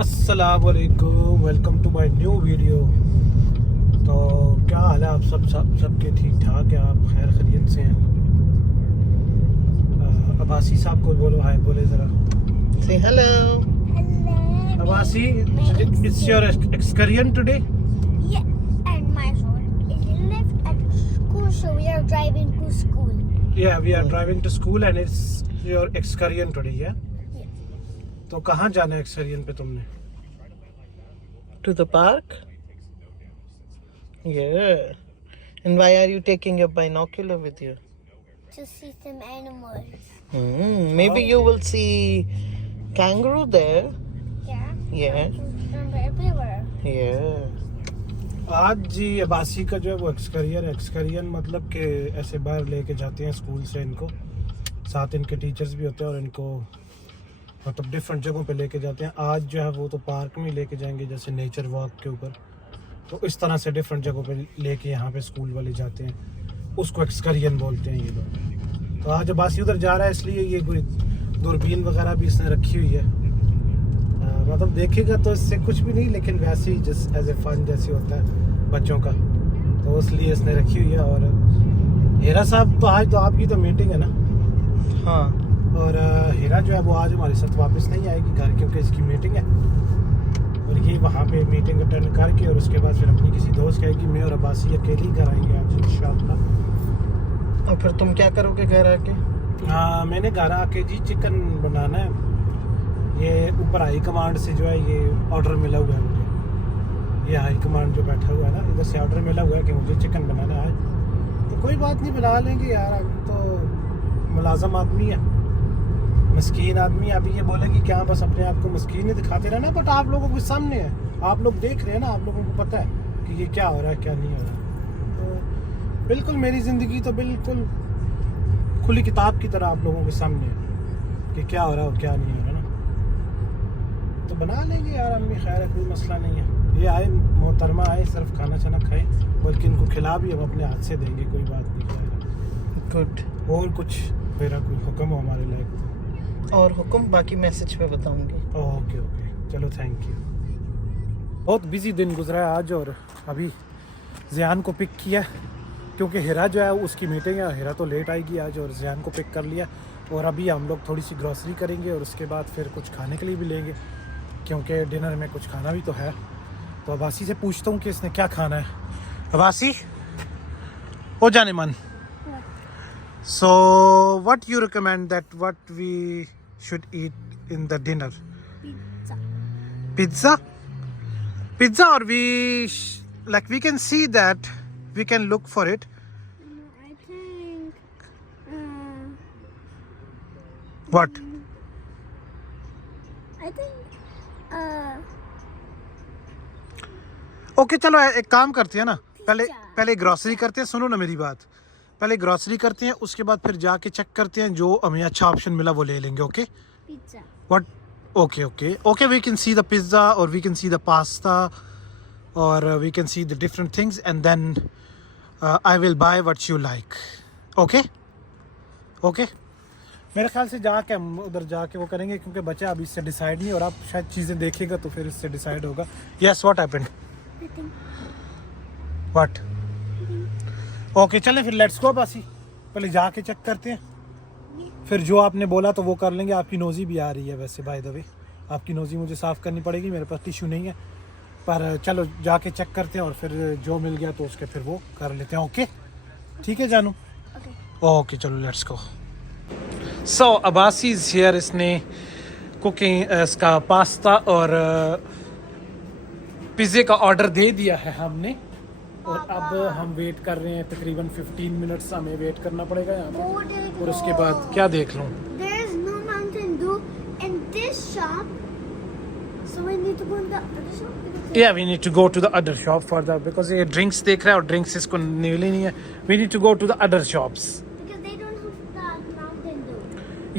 अस्सलाम वालेकुम, welcome to my new video. तो क्या हाल है आप सबके ठीक ठाक है? आप खैर खैरियत से हैं? अब्बासी साहब को बोलो हाय, बोले ज़रा। Say hello. Abbasi, it's your excursion today? Yeah, and my son is left at school, so we are driving to school. Yeah, we are driving to school and it's your excursion today, yeah? Yeah. तो कहाँ जाना है excursion पे तुमने? To the park? Yeah. And why are you taking your binocular with you? To see some animals. Maybe you will see kangaroo there. Yeah. Yeah. From everywhere. Yeah. आज जी अब्बासी का जो है वो एक्सकरियन मतलब कि ऐसे बाहर लेके जाते हैं स्कूल से इनको, साथ इनके टीचर्स भी होते हैं और इनको मतलब डिफरेंट जगहों पे लेके जाते हैं। आज जो है वो तो पार्क में लेके जाएंगे, जैसे नेचर वॉक के ऊपर, तो इस तरह से डिफरेंट जगहों पे लेके यहाँ पे स्कूल वाले जाते हैं, उसको एक्सकरियन बोलते हैं ये लोग। तो आज अब्बासी उधर जा रहा है, इसलिए ये कोई दूरबीन वगैरह भी इसने रखी हुई है। मतलब देखेगा तो इससे कुछ भी नहीं, लेकिन वैसे ही जस्ट एज ए फन जैसे होता है बच्चों का, तो इसलिए इसने रखी हुई है। और हीरा साहब तो आज तो आपकी तो मीटिंग है ना? हाँ। और हीरा जो है वो आज हमारे साथ वापस नहीं आएगी घर, क्योंकि इसकी मीटिंग है और ये वहाँ पे मीटिंग अटेंड करके और उसके बाद फिर अपनी किसी दोस्त कहेगी। मैं और अब्बासी अकेले घर आएंगे आज इंशाअल्लाह। और फिर तुम क्या करोगे घर आके? हाँ, मैंने घर आके जी चिकन बनाना है। ये ऊपर हाई कमांड से जो है ये ऑर्डर मिला हुआ है मुझे, ये हाई कमांड जो बैठा हुआ है ना, इधर से ऑर्डर मिला हुआ है कि मुझे चिकन बनाना है। तो कोई बात नहीं, बना लेंगे यार, हम तो मुलाजम आदमी है, मस्कीन आदमी। अभी ये बोलेगी क्या बस अपने आप को मस्कीन ही दिखाते रहना, बट आप लोगों के सामने है, आप लोग देख रहे हैं ना, आप लोगों को पता है कि ये क्या हो रहा है क्या नहीं हो रहा। तो बिल्कुल मेरी ज़िंदगी तो बिल्कुल खुली किताब की तरह आप लोगों के सामने है कि क्या हो रहा है और क्या नहीं हो रहा ना। तो बना लेंगे यार, अम्मी खैर है, कोई मसला नहीं है। ये आए मोहतरमा आए, सिर्फ खाना छाना खाए, बल्कि इनको खिला भी हम अपने हाथ से देंगे, कोई बात नहीं। गुड। और कुछ मेरा कोई हुक्म हो हमारे लायक? और हुक्म बाकी मैसेज पे बताऊंगी। ओके ओके, चलो थैंक यू। बहुत बिजी दिन गुजरा है आज, और अभी ज़ियान को पिक किया क्योंकि हीरा जो है उसकी मीटिंग है। हीरा तो लेट आएगी आज, और ज़ियान को पिक कर लिया। और अभी हम लोग थोड़ी सी ग्रॉसरी करेंगे और उसके बाद फिर कुछ खाने के लिए भी लेंगे, क्योंकि डिनर में कुछ खाना भी तो है। तो अब्बासी से पूछता हूँ कि इसने क्या खाना है। अब्बासी, ओ जाने मन, so what you recommend that what we should eat in the dinner? Pizza. Pizza, or we can see that, we can look for it. I think. What? I think. Okay चलो एक काम करते हैं ना, पहले ग्रॉसरी करते हैं। सुनो ना मेरी बात, पहले ग्रॉसरी करते हैं, उसके बाद फिर जाके चेक करते हैं, जो हमें अच्छा ऑप्शन मिला वो ले लेंगे। Okay Pizza. What? Okay we can see the pizza और we can see the pasta और we can see the different things and then I will buy what you like. Okay मेरे ख्याल से जाके हम उधर जाके वो करेंगे, क्योंकि बच्चा अभी इससे डिसाइड नहीं, और आप शायद चीज़ें देखेगा तो फिर इससे डिसाइड होगा। Yes, what happened? What? Okay चलें फिर, लेट्स गो बासी, पहले जाके चेक करते हैं, फिर जो आपने बोला तो वो कर लेंगे। आपकी नोज़ी भी आ रही है वैसे, बाय द वे आपकी नोज़ी मुझे साफ़ करनी पड़ेगी, मेरे पास टिश्यू नहीं है, पर चलो जाके चेक करते हैं और फिर जो मिल गया तो उसके फिर वो कर लेते हैं। ओके ठीक है जानू? ओके चलो let's go. So Abbasi is here, इसने कुकिंग इसका पास्ता और पिज़्ज़े का ऑर्डर दे दिया है हमने, और अब हम वेट कर रहे हैं तकरीबन 15 मिनट्स हमें वेट करना पड़ेगा यहाँ पर। और उसके बाद क्या देख लूँ? There is no Mountain Dew in this shop, so we need to go in the other shop. Yeah, we need to go to the other shop for that, because ये drinks देख रहा है और drinks इसको मिली नहीं है। We need to go to the other shops. Because they don't have the Mountain Dew.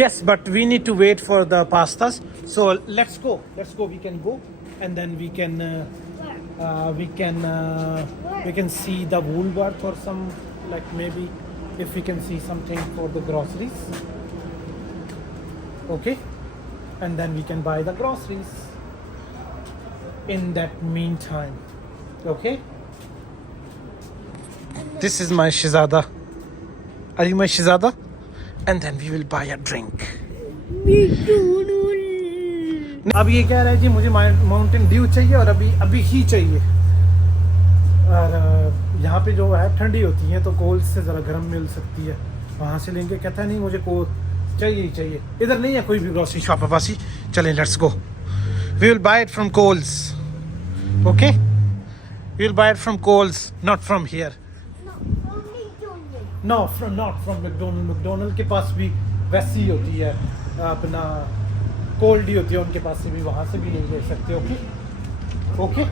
Yes, but we need to wait for the pastas. So let's go. We can go, and then we can we can see the Woolworth or some, like maybe if we can see something for the groceries. Okay, and then we can buy the groceries in that meantime. Okay, this is my Shizada. Are you my Shizada? And then we will buy a drink. अब ये कह रहा है जी मुझे Mountain Dew चाहिए और अभी ही चाहिए। और यहाँ पे जो है ठंडी होती है तो कोल्ड से ज़रा गर्म मिल सकती है, वहाँ से लेंगे। कहता है नहीं मुझे कोल्ड चाहिए ही चाहिए। इधर नहीं है कोई भी ग्रोसरी शॉप पासी। चलें, let's go. We will buy it from Coles. Okay, we will buy it from Coles, not from here. No, not from McDonald. McDonald के पास भी वैसी ही होती है, अपना कोल्ड ही होती है उनके पास से भी, वहाँ से भी नहीं ले सकते। Okay okay,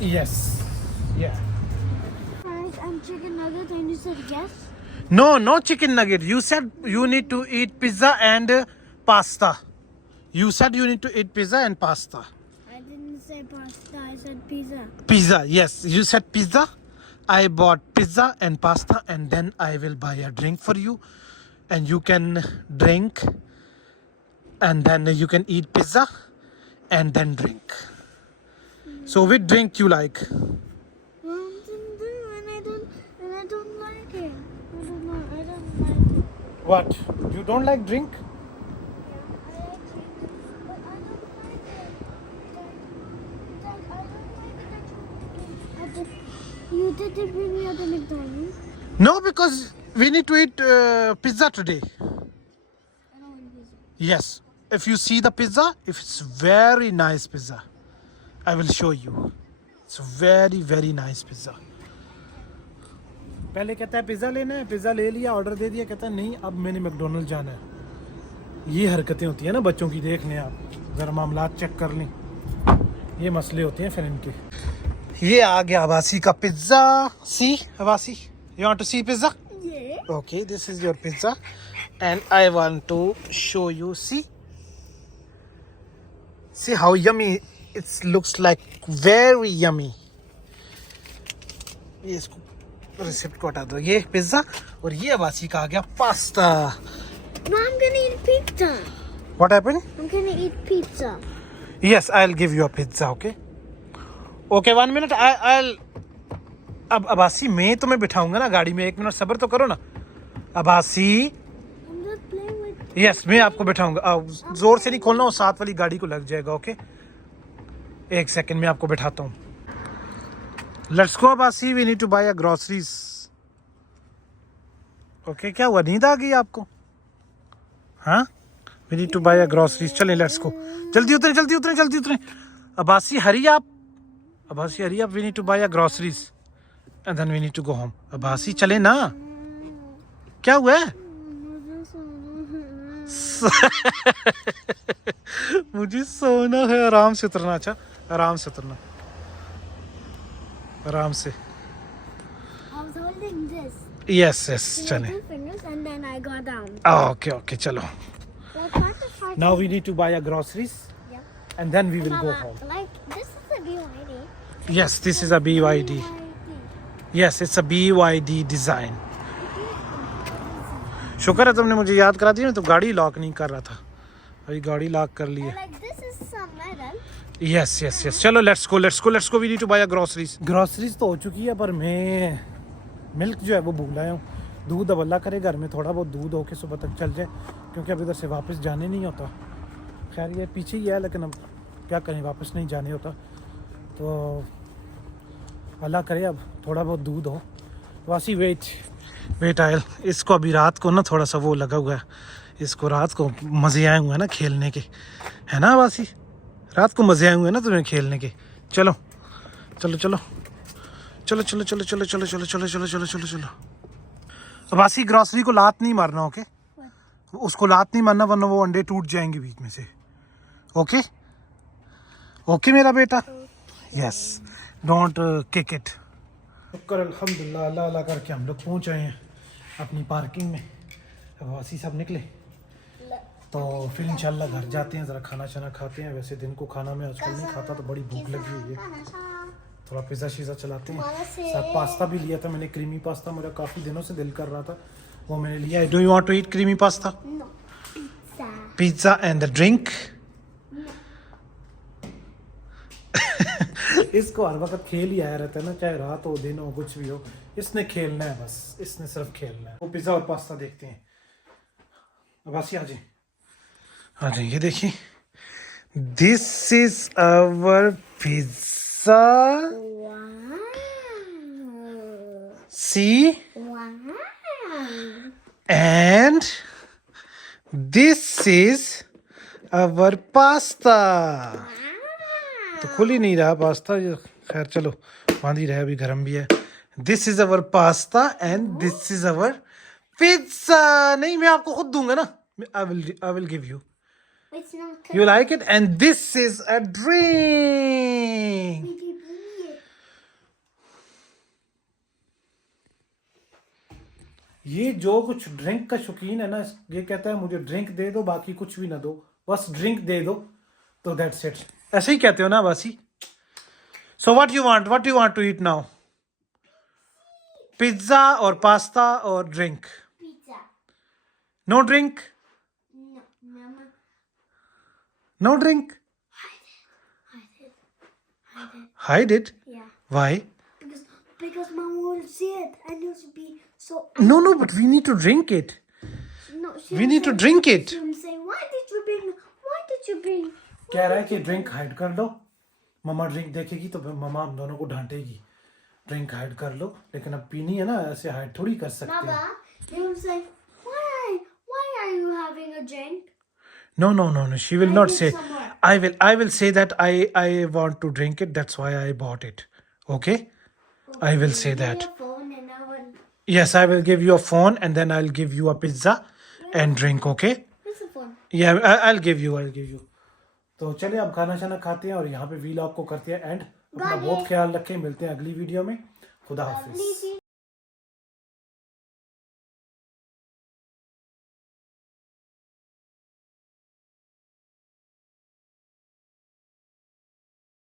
yes, yeah. And chicken nuggets, and you said yes? No chicken nugget. You said you need to eat pizza and pasta. You said you need to eat pizza and pasta. I didn't say pasta, I said pizza. Pizza, yes. You said pizza. I bought pizza and pasta, and then I will buy a drink for you. And you can drink, and then you can eat pizza, and then drink. So which drink you like? And I don't like it. I don't like it. What? You don't like drink? Yeah, I like drink, but I don't like it. I don't like it. You didn't bring me at the McDonald's. No, because we need to eat pizza today. I don't want pizza. Yes. If you see the pizza, if it's very nice pizza, I will show you. It's very very nice pizza. पहले कहता है pizza लेना है, pizza ले लिया, order दे दिया, कहता है नहीं अब मैंने मैकडोनल्ड जाना है। ये हरकतें होती है ना बच्चों की, देख लें आप, ज़रा मामलात चेक कर लें, ये मसले होते हैं फिर इनके। ये आ गया अबासी का pizza. See Abbasi, you want to see pizza? Yeah. Okay, this is your pizza, and I want to show you. See how yummy it looks like. Very yummy. ये इसको रेसिप्ट को हटा दो। ये पिज्जा और ये अबासी का आ गया pasta. No, I'm gonna eat pizza. What happened? I'm gonna eat pizza. Yes, I'll give you a pizza. Okay. Okay, 1 minute. I'll. अब अबासी मैं तुम्हें बिठाऊंगा ना गाड़ी में, 1 मिनट सब्र तो करो ना Abbasi. I'm just playing with. Yes, मैं आपको बिठाऊंगा। जोर से नहीं खोलना, वो साथ वाली गाड़ी को लग जाएगा। ओके, 1 सेकंड में आपको बिठाता हूँ। Let's go Abbasi, we need to buy a groceries. Okay, क्या हुआ, नींद आ गई आपको? हाँ, we need to buy a groceries. चलें, लेट्स गो। जल्दी उतरे, जल्दी उतरे, जल्दी उतरे। अबासी हरी आप, Abbasi hurry up, we need to buy a groceries and then we need to go home. Abbasi चले ना, क्या हुआ है? मुझे सोना है। आराम से उतरना। अच्छा, आराम से उतरना, आराम से। I was holding this. Yes yes, With चले। my 2 fingers, and then I got down. Okay okay, चलो। So it's not the hard. Now we need to buy a groceries Yeah. And then we will go Mama, home. like this is a BYD. Yes, this is a BYD। Yes, it's a BYD design. शुक्र है तुमने मुझे याद करा दिया, तो गाड़ी lock नहीं कर रहा था। अभी गाड़ी लॉक कर ली है। Like this is some metal. Yes yes yes, चलो let's go, let's go, let's go. We need to buy a groceries. Groceries तो हो चुकी है, पर मैं मिल्क जो है वो भूल आया हूँ। दूध अब अल्लाह करे घर में थोड़ा बहुत दूध हो के सुबह तक चल जाए, क्योंकि अब इधर से वापस जाने नहीं होता। खैर ये पीछे ही है, लेकिन अब क्या करें, वापस नहीं जाने होता। तो अल्लाह करे अब थोड़ा बहुत दूध हो। वासी वेट आयल। इसको अभी रात को ना थोड़ा सा वो लगा हुआ है, इसको रात को मज़े आए हुए हैं ना खेलने के, है ना वासी? रात को मज़े आए हुए हैं ना तुम्हें खेलने के। चलो चलो चलो चलो चलो चलो चलो चलो चलो चलो चलो चलो चलो चलो। वासी ग्रॉसरी को लात नहीं मारना। ओके, उसको लात नहीं मारना, वरना वो अंडे टूट जाएंगे बीच में से। ओके ओके मेरा बेटा। Yes, don't kick it. शुक्र अल्हम्दुलिल्लाह, अल्लाह अल्लाह करके हम लोग पहुँच आए हैं अपनी पार्किंग में। अब वासी सब निकले तो फिर इंशाल्लाह घर जाते हैं, ज़रा खाना शाना खाते हैं। वैसे दिन को खाना में आजकल नहीं खाता, तो बड़ी भूख लगी हुई है। थोड़ा पिज़्ज़ा शीज़ा चलाते हैं। हमारा से- साथ पास्ता भी लिया था मैंने, क्रीमी पास्ता, मेरा काफ़ी दिनों से दिल कर रहा था, वो मैंने लिया है। Do you want to eat creamy pasta? No. Pizza. Pizza and the drink. इसको हर वक्त खेल ही आया रहता है ना, चाहे रात हो दिन हो कुछ भी हो, इसने खेलना है बस, इसने सिर्फ खेलना है। वो पिज़्ज़ा और पास्ता देखते हैं। अब आसिया आ जाए, ये देखिए, this is our pizza. Wow. See Wow. And this is our pasta. तो खुल ही नहीं रहा पास्ता, ये खैर चलो बांध ही रहा है, अभी गर्म भी है। This is our pasta and this is our pizza. नहीं, मैं आपको खुद दूंगा ना, I will give you, It's not you like it. And this is a drink. ये जो कुछ ड्रिंक का शौकीन है ना, ये कहता है मुझे ड्रिंक दे दो, बाकी कुछ भी ना दो, बस ड्रिंक दे दो, तो दैट्स इट। ऐसे ही कहते हो ना बासी। So what you want to eat now? Pizza और पास्ता और drink? Pizza. No drink? No, Mama. No drink? Hide it. Hide it? Yeah. Why? Because Mama will see it and it'll be so. No, but we need to drink it. No, We need to drink it. She will say, "Why did you bring? Why did you bring?" कह रहा है कि drink hide कर लो, मम्मा drink देखेगी तो फिर मम्मा हम दोनों को डांटेगी। ड्रिंक हाइड कर लो, लेकिन अब पीनी है ना, ऐसे हाइड थोड़ी कर सकते Mama, हैं। they will say, "Why are you having a drink?" No, she will I not need say. some more. I will say that I want to drink it, that's why I bought it. Okay? I will say Give me that. your phone and I will. Yes, I will give you a phone and then I'll give you a pizza and drink, okay? Where's the phone? Yeah, I'll give you. तो चलिए अब खाना शाना खाते हैं और यहाँ पे व्लॉग को करते हैं एंड। अपना बहुत ख्याल रखें, मिलते हैं अगली वीडियो में। खुदा हाफिज। Please.